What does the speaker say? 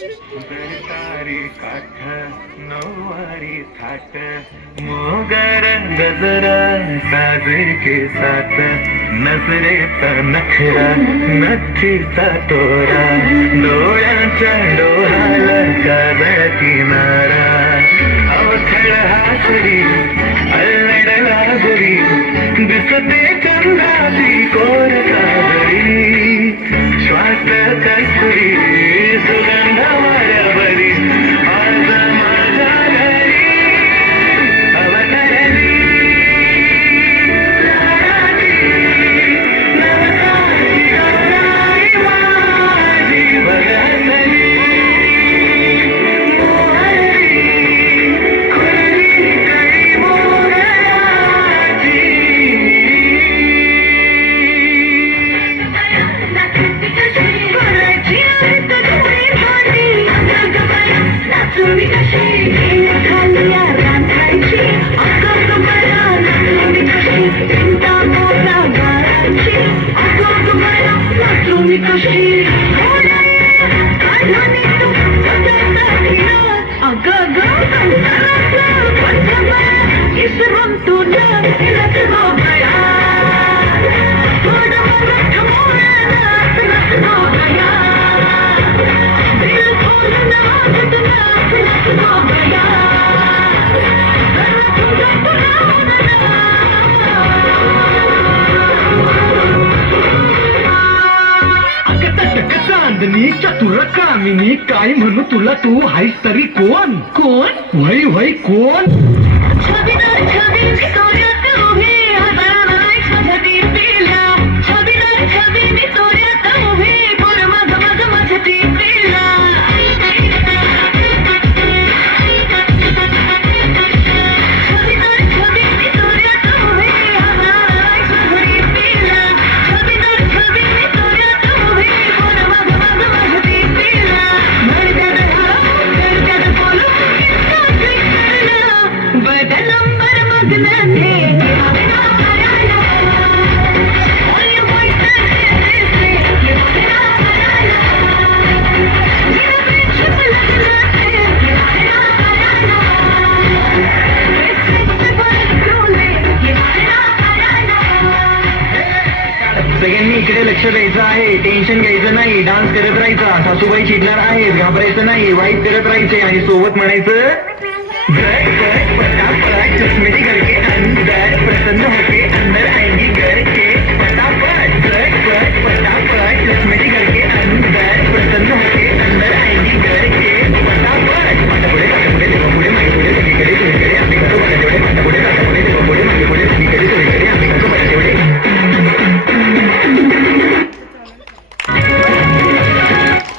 तारी काठ नऊवारी थाट मोगर गजरा साजे के साथ नजरेचा नखरा नथीचा तोरा डोळ्याच्या डोहाला काजळ किनारा अवखळ हासरी अल्लडला गुरी दिसते चंद्राची कोर काजळी श्वास कस्तुरी सुगंध मायावरी आज माझ्या घरी अवतरली नवसाची गौराई माझी बघतली मोहरी खुरली कळी मोगऱ्याची तुम्ही कशी खाल्ल्या रांधायची अगोगमरा तुम्ही कशी चिंता मोठा गाळायची अगोगमरा तुम्ही कशी काढाने तू स्वतःसाठी अगं संसाराचं पथमळ इसरून तुझं फिरत हो गया थोडं मराठ मोळ्यानं फिरत हो गया दिल खोलून चांदणी चतुर कामिनी काय म्हणू तुला तू हायस तरी कोण कोण वय वय कोण छबीदार छबी तोऱ्यात उभी हजाराला माझ्याती पिल्या छबीदार छबी मी तोऱ्यात उभी पोर मग मग माझ्याती पिल्या छबीदार छबी मी तोऱ्यात उभी हजाराला माझ्याती पिल्या छबीदार छबी मी तोऱ्यात उभी पोर मग मग माझ्याती पिल्या मर्यादा मर्यादा बोलू बदलंबर मग्नाने सगळ्यांनी इकडे लक्ष द्यायचं आहे टेन्शन घ्यायचं नाही डान्स करत राहायचा सासूबाई चिडणार आहेत घाबरायचं नाही वाईट करत राहायचे आणि सोबत म्हणायचं